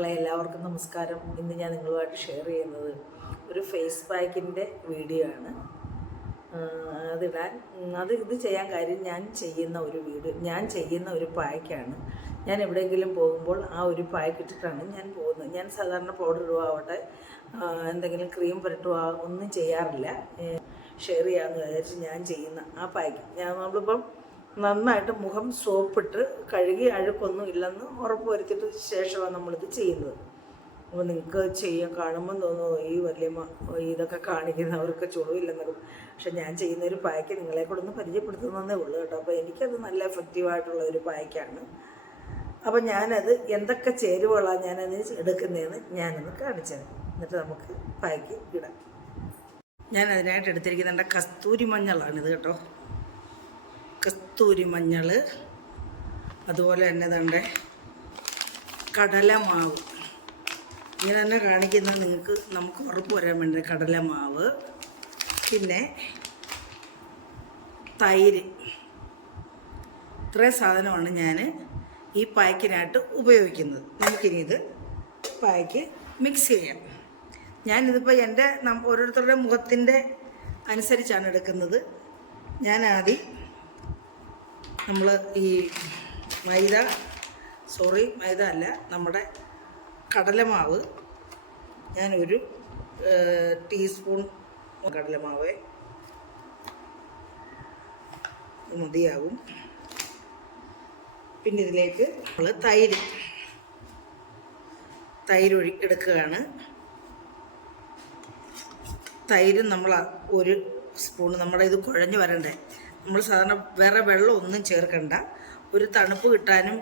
മക്കളെ എല്ലാവർക്കും നമസ്കാരം. ഇന്ന് ഞാൻ നിങ്ങളുമായിട്ട് ഷെയർ ചെയ്യുന്നത് ഒരു ഫേസ് പാക്കിൻ്റെ വീഡിയോ ആണ്. ഇത് ചെയ്യാൻ കാര്യം ഞാൻ ചെയ്യുന്ന ഒരു പായ്ക്കാണ്. ഞാൻ എവിടെയെങ്കിലും പോകുമ്പോൾ ആ ഒരു പായ്ക്ക് ഇട്ടിട്ടാണ് ഞാൻ പോകുന്നത്. ഞാൻ സാധാരണ പൗഡർ ഇടുവാവട്ടെ എന്തെങ്കിലും ക്രീം പുരട്ടുക ഒന്നും ചെയ്യാറില്ല. ഷെയർ ചെയ്യാമെന്ന് വിചാരിച്ച് ഞാൻ ചെയ്യുന്ന ആ പായ്ക്ക് നമ്മളിപ്പം നന്നായിട്ട് മുഖം സോപ്പിട്ട് കഴുകി അഴുക്കൊന്നും ഇല്ലെന്ന് ഉറപ്പ് വരുത്തിയിട്ട് ശേഷമാണ് നമ്മളിത് ചെയ്യുന്നത്. അപ്പോൾ നിങ്ങൾക്ക് കാണുമ്പം തോന്നുന്നു ഈ വലിയമ്മ ഇതൊക്കെ കാണിക്കുന്നവർക്ക് ചുളിവില്ലെന്നൊക്കെ. പക്ഷെ ഞാൻ ചെയ്യുന്നൊരു പായ്ക്ക് നിങ്ങളെ കൂടെ ഒന്ന് പരിചയപ്പെടുത്തുന്നതേ ഉള്ളൂ കേട്ടോ. അപ്പോൾ എനിക്കത് നല്ല എഫക്റ്റീവായിട്ടുള്ള ഒരു പായ്ക്കാണ്. അപ്പോൾ ഞാനത് എന്തൊക്കെ ചേരുവകളാണ് ഞാനത് എടുക്കുന്നതെന്ന് ഞാനൊന്ന് കാണിച്ചത്. എന്നിട്ട് നമുക്ക് പായ്ക്ക് ഇടാം. ഞാൻ അതിനായിട്ട് എടുത്തിരിക്കുന്നുണ്ട് കസ്തൂരി മഞ്ഞളാണിത് കേട്ടോ. കസ്തൂരി മഞ്ഞൾ, അതുപോലെ തന്നെ കടലമാവ്. ഇങ്ങനെ തന്നെ കാണിക്കുന്നത് നമുക്ക് ഉറപ്പ് വരാൻ വേണ്ടി കടലമാവ്, പിന്നെ തൈര്. ഇത്രയും സാധനമാണ് ഞാൻ ഈ പായ്ക്കിനായിട്ട് ഉപയോഗിക്കുന്നത്. നമുക്കിനി ഇത് പായ്ക്ക് മിക്സ് ചെയ്യാം. ഞാനിതിപ്പോൾ ഓരോരുത്തരുടെ മുഖത്തിൻ്റെ അനുസരിച്ചാണ് എടുക്കുന്നത്. ഞാൻ ആദ്യം നമ്മൾ ഈ മൈദ അല്ല, നമ്മുടെ കടലമാവ് ഞാനൊരു ടീസ്പൂൺ കടലമാവ് മതിയാകും. പിന്നെ ഇതിലേക്ക് നമ്മൾ തൈര് എടുക്കുകയാണ്. തൈര് നമ്മൾ ഒരു സ്പൂൺ, നമ്മുടെ ഇത് കുഴഞ്ഞു വരണ്ടേ. നമ്മൾ സാധാരണ വേറെ വെള്ളം ഒന്നും ചേർക്കണ്ട. ഒരു തണുപ്പ് കിട്ടാനും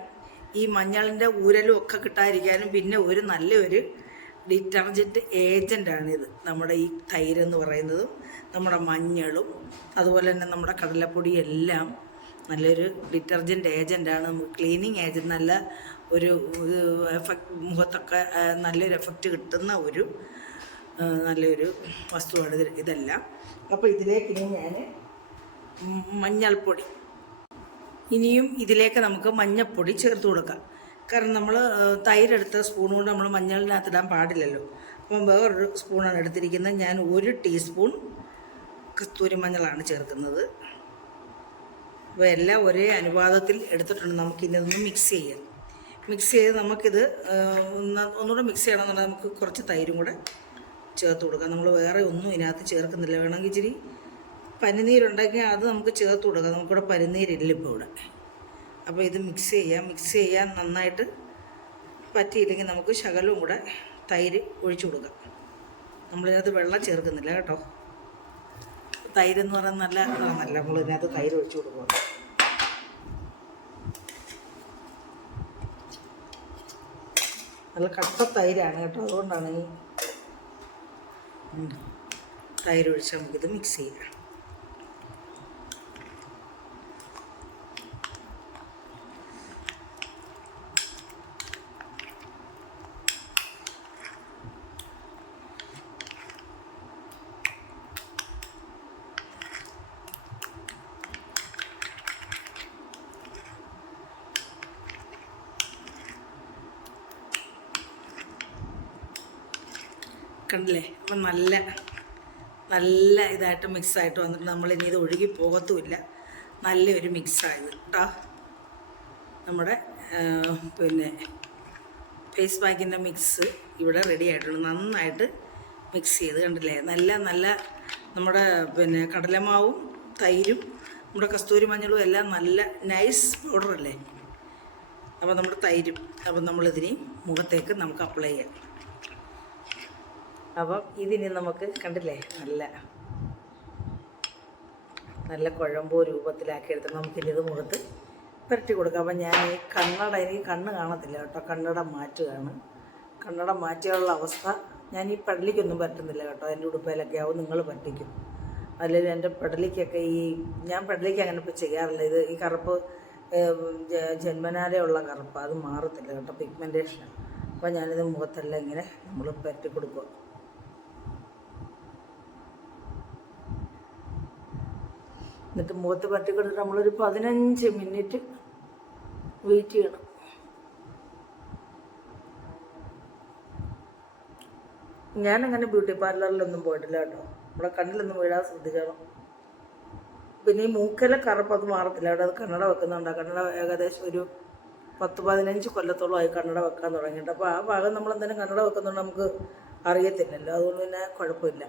ഈ മഞ്ഞളിൻ്റെ ഊരലും ഒക്കെ കിട്ടാതിരിക്കാനും പിന്നെ ഒരു നല്ലൊരു ഡിറ്റർജൻറ്റ് ഏജൻ്റാണിത്. നമ്മുടെ ഈ തൈരെന്ന് പറയുന്നതും നമ്മുടെ മഞ്ഞളും അതുപോലെ തന്നെ നമ്മുടെ കടലപ്പൊടി എല്ലാം നല്ലൊരു ഡിറ്റർജൻറ്റ് ഏജൻ്റാണ്. നമുക്ക് ക്ലീനിങ് ഏജൻറ്റ്, നല്ല ഒരു മുഖത്തൊക്കെ നല്ലൊരു എഫക്റ്റ് കിട്ടുന്ന നല്ലൊരു വസ്തുവാണ് ഇതെല്ലാം. അപ്പോൾ ഇതിലേക്ക് ഇനി ഞാൻ മഞ്ഞൾപ്പൊടി, ഇനിയും ഇതിലേക്ക് നമുക്ക് മഞ്ഞൾപ്പൊടി ചേർത്ത് കൊടുക്കാം. കാരണം നമ്മൾ തൈരെടുത്ത സ്പൂൺ കൊണ്ട് നമ്മൾ മഞ്ഞളിനകത്ത് ഇടാൻ പാടില്ലല്ലോ. അപ്പം വേറൊരു സ്പൂണാണ് എടുത്തിരിക്കുന്നത്. ഞാൻ 1 ടീസ്പൂൺ കസ്തൂരി മഞ്ഞളാണ് ചേർക്കുന്നത്. അപ്പോൾ എല്ലാം ഒരേ അനുപാതത്തിൽ എടുത്തിട്ടുണ്ട്. നമുക്കിതൊന്ന് മിക്സ് ചെയ്യാം. മിക്സ് ചെയ്ത് നമുക്കിത് ഒന്നുകൂടെ മിക്സ് ചെയ്യണമെന്നുണ്ടെങ്കിൽ നമുക്ക് കുറച്ച് തൈരും കൂടെ ചേർത്ത് കൊടുക്കാം. നമ്മൾ വേറെ ഒന്നും ഇതിനകത്ത് ചേർക്കുന്നില്ല. വേണമെങ്കിൽ ഇച്ചിരി പനിനീരുണ്ടെങ്കിൽ അത് നമുക്ക് ചേർത്ത് കൊടുക്കാം. നമുക്കിവിടെ പനിനീരില്ല ഇപ്പോൾ ഇവിടെ. അപ്പോൾ ഇത് മിക്സ് ചെയ്യാൻ നന്നായിട്ട് പറ്റിയില്ലെങ്കിൽ നമുക്ക് ശകലവും കൂടെ തൈര് ഒഴിച്ചു കൊടുക്കാം. നമ്മളിതിനകത്ത് വെള്ളം ചേർക്കുന്നില്ല കേട്ടോ. തൈരെന്ന് പറയുന്നത് നല്ല ഇതാണല്ല, നമ്മളിതിനകത്ത് തൈര് ഒഴിച്ചു കൊടുക്കുക. നല്ല കട്ട തൈരാണ് കേട്ടോ. അതുകൊണ്ടാണ് ഈ തൈര് ഒഴിച്ച് നമുക്കിത് മിക്സ് ചെയ്യാം. കണ്ടില്ലേ? അപ്പം നല്ല ഇതായിട്ട് മിക്സായിട്ട് വന്നിട്ട് നമ്മളിനി ഇത് ഒഴുകി പോകത്തുമില്ല. നല്ലൊരു മിക്സായത് കേട്ടോ. നമ്മുടെ പിന്നെ ഫേസ് പാക്കിൻ്റെ മിക്സ് ഇവിടെ റെഡി ആയിട്ടുണ്ട്. നന്നായിട്ട് മിക്സ് ചെയ്ത് കണ്ടില്ലേ? നല്ല നമ്മുടെ പിന്നെ കടലമാവും തൈരും നമ്മുടെ കസ്തൂരി മഞ്ഞളും എല്ലാം നല്ല നൈസ് പൗഡറല്ലേ. അപ്പോൾ നമ്മുടെ തൈരും, അപ്പം നമ്മളിതിന് മുഖത്തേക്ക് നമുക്ക് അപ്ലൈ ചെയ്യാം. അപ്പം ഇതിന് നമുക്ക് കണ്ടില്ലേ നല്ല കുഴമ്പോ രൂപത്തിലാക്കി എടുത്ത് നമുക്കിനി ഇത് മുഖത്ത് പുരട്ടി കൊടുക്കാം. അപ്പം ഞാൻ ഈ എനിക്ക് കണ്ണ് കാണത്തില്ല കേട്ടോ. കണ്ണട മാറ്റുകയാണ്. കണ്ണട മാറ്റിയുള്ള അവസ്ഥ ഞാൻ ഈ പെടലിക്കൊന്നും പറ്റുന്നില്ല കേട്ടോ. എൻ്റെ ഉടുപ്പയിലൊക്കെ ആവും നിങ്ങൾ പറ്റിക്കും. അല്ലെങ്കിൽ എൻ്റെ പെടലിക്കൊക്കെ ഞാൻ പെടലിക്ക് അങ്ങനെ ഇപ്പോൾ ചെയ്യാറില്ല. ഇത് ഈ കറുപ്പ് ജന്മനാലേ ഉള്ള കറുപ്പ്, അത് മാറത്തില്ല കേട്ടോ, പിഗ്മെൻറ്റേഷൻ. അപ്പോൾ ഞാനിത് മുഖത്തെല്ലാം ഇങ്ങനെ നമ്മൾ പുരട്ടി കൊടുക്കുക. എന്നിട്ട് മുഖത്ത് പറ്റി കൊടുത്തിട്ട് നമ്മളൊരു 15 മിനിറ്റ് വെയിറ്റ് ചെയ്യണം. ഞാനങ്ങനെ ബ്യൂട്ടി പാർലറിലൊന്നും പോയിട്ടില്ല കേട്ടോ. നമ്മുടെ കണ്ണിലൊന്നും വീഴാൻ ശ്രദ്ധിക്കണം. പിന്നെ ഈ മൂക്കിലെ കറുപ്പ് അത് മാറത്തില്ല കേട്ടോ. അത് കണ്ണട വെക്കുന്നുണ്ട്. കണ്ണട ഏകദേശം ഒരു 10-15 കൊല്ലത്തോളമായി കണ്ണട വെക്കാൻ തുടങ്ങിയിട്ട്. അപ്പോൾ ആ ഭാഗം നമ്മളെന്തായാലും കണ്ണട വെക്കുന്നുണ്ട് നമുക്ക് അറിയത്തില്ലല്ലോ. അതുകൊണ്ട് പിന്നെ കുഴപ്പമില്ല.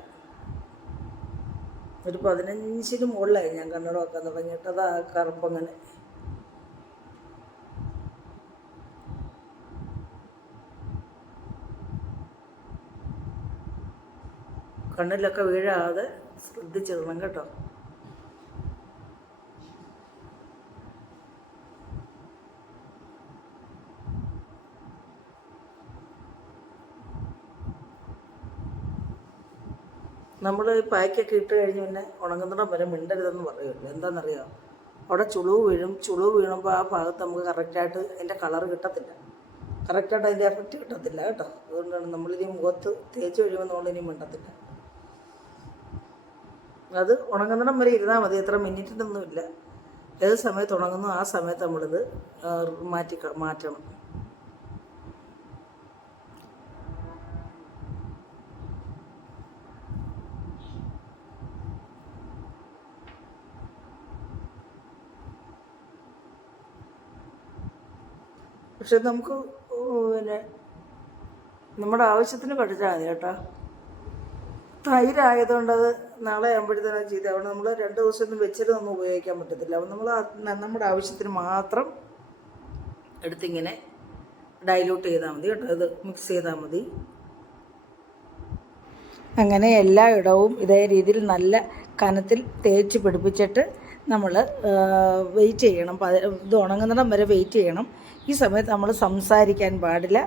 ഒരു 15-ന് മുകളിലായി ഞാൻ കണ്ണട വെക്കാൻ തുടങ്ങിയിട്ട്. അത് ആ കറുപ്പങ്ങനെ കണ്ണിലൊക്കെ വീഴാതെ ശ്രദ്ധിച്ചിടണം കേട്ടോ. നമ്മൾ പായ്ക്കൊക്കെ ഇട്ട് കഴിഞ്ഞ് പിന്നെ ഉണങ്ങുന്നിടം വരെ മിണ്ടരുതെന്ന് പറയുമല്ലോ. എന്താണെന്നറിയാം, അവിടെ ചുളിവ് വീഴും. ചുളിവ് വീഴുമ്പോൾ ആ ഭാഗത്ത് നമുക്ക് കറക്റ്റായിട്ട് അതിൻ്റെ കളറ് കിട്ടത്തില്ല, കറക്റ്റായിട്ട് അതിൻ്റെ എഫക്റ്റ് കിട്ടത്തില്ല കേട്ടോ. അതുകൊണ്ടാണ് നമ്മളിനി മുഖത്ത് തേച്ച് കഴിയുമ്പോൾ നമ്മളിനി മിണ്ടത്തില്ല. അത് ഉണങ്ങുന്നിടം വരെ ഇരുന്നാൽ മതി. എത്ര മിനിറ്റിനൊന്നുമില്ല. ഏത് സമയത്ത് ഉണങ്ങുന്നു ആ സമയത്ത് നമ്മളിത് മാറ്റണം. പക്ഷെ നമുക്ക് പിന്നെ നമ്മുടെ ആവശ്യത്തിന് കഴിച്ചാൽ മതി കേട്ടോ. തൈരായതുകൊണ്ട് അത് നാളെ ആകുമ്പോഴത്തേനും ചെയ്ത് അവിടെ നമ്മൾ 2 ദിവസമൊന്നും വെച്ചിട്ട് ഒന്നും ഉപയോഗിക്കാൻ പറ്റത്തില്ല. അപ്പം നമ്മൾ നമ്മുടെ ആവശ്യത്തിന് മാത്രം എടുത്തിങ്ങനെ ഡൈല്യൂട്ട് ചെയ്താൽ മതി കേട്ടോ. അത് മിക്സ് ചെയ്താൽ മതി. അങ്ങനെ എല്ലായിടവും ഇതേ രീതിയിൽ നല്ല കനത്തിൽ തേച്ച് പിടിപ്പിച്ചിട്ട് നമ്മൾ വെയിറ്റ് ചെയ്യണം. ഇത് ഉണങ്ങുന്നിടം വരെ വെയിറ്റ് ചെയ്യണം. ഈ സമയത്ത് നമ്മൾ സംസാരിക്കാൻ പാടില്ല.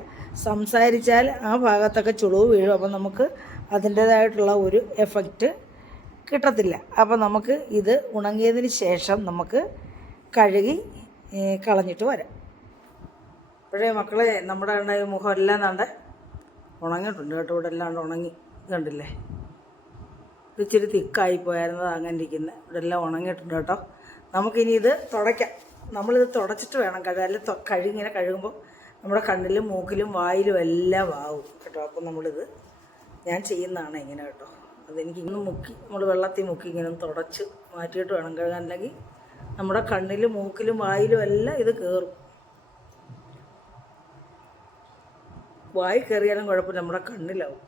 സംസാരിച്ചാൽ ആ ഭാഗത്തൊക്കെ ചുളിവ് വീഴും. അപ്പം നമുക്ക് അതിൻ്റേതായിട്ടുള്ള ഒരു എഫക്റ്റ് കിട്ടത്തില്ല. അപ്പോൾ നമുക്ക് ഇത് ഉണങ്ങിയതിന് ശേഷം നമുക്ക് കഴുകി കളഞ്ഞിട്ട് വരാം. അപ്പോഴേ മക്കളെ നമ്മുടെ മുഖം എല്ലാം നാണ്ട് ഉണങ്ങിയിട്ടുണ്ട് കേട്ടോ. ഇവിടെ എല്ലാം ഉണങ്ങി കണ്ടില്ലേ. ഇച്ചിരി തിക്കായി പോയായിരുന്നത് അങ്ങനെ ഇരിക്കുന്നത്. ഇവിടെ എല്ലാം ഉണങ്ങിയിട്ടുണ്ട് കേട്ടോ. നമുക്കിനി ഇത് തുടയ്ക്കാം. നമ്മളിത് തുടച്ചിട്ട് വേണം കഴുകാൻ. അല്ലെങ്കിൽ ഇങ്ങനെ കഴുകുമ്പോൾ നമ്മുടെ കണ്ണിലും മൂക്കിലും വായിലും എല്ലാം ആവും കേട്ടോ. അപ്പം നമ്മളിത് ഞാൻ ചെയ്യുന്നതാണ് ഇങ്ങനെ കേട്ടോ. അതെനിക്ക് ഇന്ന് നമ്മൾ വെള്ളത്തിൽ മുക്കി ഇങ്ങനെ തുടച്ച് മാറ്റിയിട്ട് വേണം കഴുകാൻ. അല്ലെങ്കിൽ നമ്മുടെ കണ്ണിലും മൂക്കിലും വായിലും എല്ലാം ഇത് കയറും. വായി കയറിയാലും കുഴപ്പമില്ല, നമ്മുടെ കണ്ണിലാവും.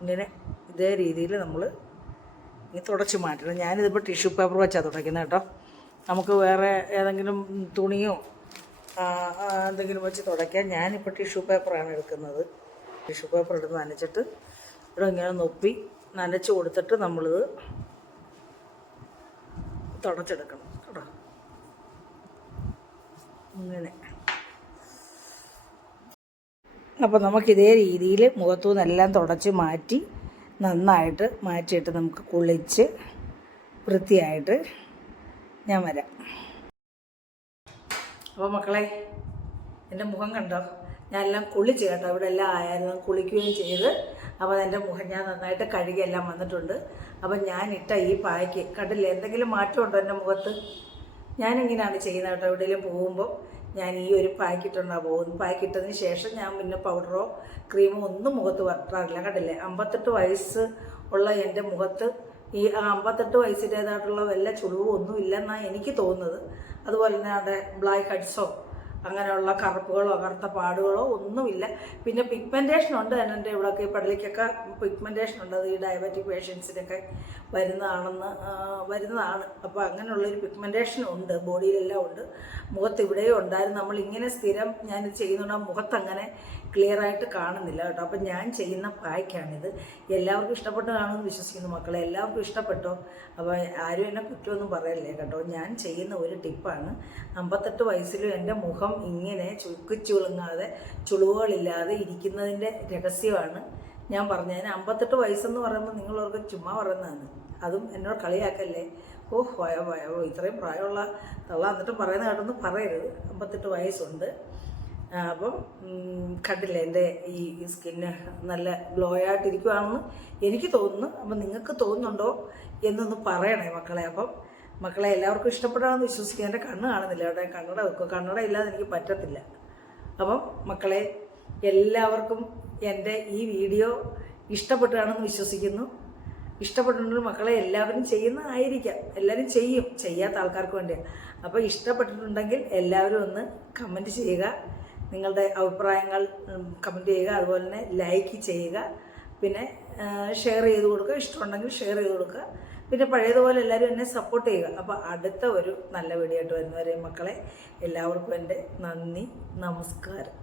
ഇങ്ങനെ ഇതേ രീതിയിൽ നമ്മൾ ഇനി തുടച്ച് മാറ്റണം. ഞാനിതിപ്പോൾ ടിഷ്യൂ പേപ്പർ വെച്ചാണ് തുടയ്ക്കുന്നത് കേട്ടോ. നമുക്ക് വേറെ ഏതെങ്കിലും തുണിയോ എന്തെങ്കിലും വെച്ച് തുടയ്ക്കാം. ഞാനിപ്പോൾ ടിഷ്യൂ പേപ്പറാണ് എടുക്കുന്നത്. ടിഷ്യൂ പേപ്പർ എടുത്ത് നനച്ചിട്ട് ഇവിടെ ഇങ്ങനെ നനച്ച് കൊടുത്തിട്ട് നമ്മളിത് തുടച്ചെടുക്കണം കേട്ടോ. ഇങ്ങനെ അപ്പോൾ നമുക്കിതേ രീതിയിൽ മുഖത്തു നിന്നെല്ലാം തുടച്ച് മാറ്റി നന്നായിട്ട് മാറ്റിയിട്ട് നമുക്ക് കുളിച്ച് വൃത്തിയായിട്ട് ഞാൻ വരാം. അപ്പോൾ മക്കളെ എൻ്റെ മുഖം കണ്ടോ? ഞാൻ എല്ലാം കുളിച്ച് കേട്ടോ. ഇവിടെ എല്ലാം ആയാലും കുളിക്കുകയും ചെയ്ത്. അപ്പോൾ എൻ്റെ മുഖം ഞാൻ നന്നായിട്ട് കഴുകിയെല്ലാം വന്നിട്ടുണ്ട്. അപ്പം ഞാനിട്ട ഈ പായ്ക്ക് കണ്ടില്ലേ, എന്തെങ്കിലും മാറ്റമുണ്ടോ എൻ്റെ മുഖത്ത്? ഞാനിങ്ങനെയാണ് ചെയ്യുന്നത് കേട്ടോ. എവിടെയെങ്കിലും പോകുമ്പോൾ ഞാൻ ഈ ഒരു പായ്ക്കിട്ടുണ്ടാകും പോകുന്നു. പായ്ക്കിട്ടതിന് ശേഷം ഞാൻ പിന്നെ പൗഡറോ ക്രീമോ ഒന്നും മുഖത്ത് വരട്ടാറില്ല. കണ്ടില്ലേ, 58 വയസ്സ് ഉള്ള എൻ്റെ മുഖത്ത് ഈ 58 വയസ്സിൻ്റേതായിട്ടുള്ള വല്ല ചുളിവും ഒന്നും ഇല്ലെന്നാണ് എനിക്ക് തോന്നുന്നത്. അതുപോലെ തന്നെ അവിടെ ബ്ലാക്ക് ഹെഡ്സോ അങ്ങനെയുള്ള കറുപ്പുകളോ കറുത്ത പാടുകളോ ഒന്നുമില്ല. പിന്നെ പിഗ്മെൻറ്റേഷൻ ഉണ്ട്. എൻ്റെ ഇവിടെയൊക്കെ ഈ പടലിക്കൊക്കെ പിഗ്മെൻറ്റേഷൻ ഉണ്ട്. അത് ഈ ഡയബറ്റിക് പേഷ്യൻസിനൊക്കെ വരുന്നതാണ്. അപ്പോൾ അങ്ങനെയുള്ളൊരു പിഗ്മെൻറ്റേഷൻ ഉണ്ട്, ബോഡിയിലെല്ലാം ഉണ്ട്. മുഖത്ത് ഇവിടെയും ഉണ്ടായിരുന്നു. നമ്മളിങ്ങനെ സ്ഥിരം ഞാനിത് ചെയ്യുന്നുണ്ട്, ആ മുഖത്തങ്ങനെ ക്ലിയറായിട്ട് കാണുന്നില്ല കേട്ടോ. അപ്പം ഞാൻ ചെയ്യുന്ന പായ്ക്കാണിത്. എല്ലാവർക്കും ഇഷ്ടപ്പെട്ട് കാണുമെന്ന് വിശ്വസിക്കുന്നു മക്കളെ. എല്ലാവർക്കും ഇഷ്ടപ്പെട്ടോ? അപ്പോൾ ആരും എന്നെ കുറ്റമൊന്നും പറയല്ലേ കേട്ടോ. ഞാൻ ചെയ്യുന്ന ഒരു ടിപ്പാണ്. 58 വയസ്സിലും എൻ്റെ മുഖം ഇങ്ങനെ ചുളുങ്ങാതെ ചുളിവുകളില്ലാതെ ഇരിക്കുന്നതിൻ്റെ രഹസ്യമാണ് ഞാൻ പറഞ്ഞത്. ഞാൻ 58 വയസ്സെന്ന് പറയുമ്പോൾ നിങ്ങളവർക്ക് ചുമ്മാ പറയുന്നതാണ്. അതും എന്നോട് കളിയാക്കല്ലേ. ഇത്രയും പ്രായമുള്ള തള്ള എന്നിട്ടും പറയുന്ന കേട്ടൊന്നും പറയരുത്. 58 വയസ്സുണ്ട്. അപ്പം കണ്ടില്ലേ, എൻ്റെ ഈ സ്കിന്ന് നല്ല ഗ്ലോ ആയിട്ടിരിക്കുവാണെന്ന് എനിക്ക് തോന്നുന്നു. അപ്പം നിങ്ങൾക്ക് തോന്നുന്നുണ്ടോ എന്നൊന്ന് പറയണേ മക്കളെ. അപ്പം മക്കളെ എല്ലാവർക്കും ഇഷ്ടപ്പെടാമെന്ന് വിശ്വസിക്കുക. എൻ്റെ കണ്ണ് കാണുന്നില്ല കേട്ടോ. കണ്ണട വെക്കുക. കണ്ണട ഇല്ലാതെ എനിക്ക് പറ്റത്തില്ല. അപ്പം മക്കളെ എല്ലാവർക്കും എൻ്റെ ഈ വീഡിയോ ഇഷ്ടപ്പെട്ടാണെന്ന് വിശ്വസിക്കുന്നു. ഇഷ്ടപ്പെട്ടിട്ടുണ്ടെങ്കിൽ മക്കളെ എല്ലാവരും ചെയ്യുന്നതായിരിക്കാം, എല്ലാവരും ചെയ്യും, ചെയ്യാത്ത ആൾക്കാർക്ക് വേണ്ടിയാണ്. അപ്പോൾ ഇഷ്ടപ്പെട്ടിട്ടുണ്ടെങ്കിൽ എല്ലാവരും ഒന്ന് കമൻറ്റ് ചെയ്യുക, നിങ്ങളുടെ അഭിപ്രായങ്ങൾ കമൻറ്റ് ചെയ്യുക, അതുപോലെ തന്നെ ലൈക്ക് ചെയ്യുക, പിന്നെ ഷെയർ ചെയ്ത് കൊടുക്കുക, ഇഷ്ടമുണ്ടെങ്കിൽ ഷെയർ ചെയ്ത് കൊടുക്കുക. പിന്നെ പഴയതുപോലെ എല്ലാവരും എന്നെ സപ്പോർട്ട് ചെയ്യുക. അപ്പോൾ അടുത്ത ഒരു നല്ല വീഡിയോ ആയിട്ട് വരുന്നവരെ മക്കളെ എല്ലാവർക്കും എൻ്റെ നന്ദി, നമസ്കാരം.